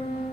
Thank you.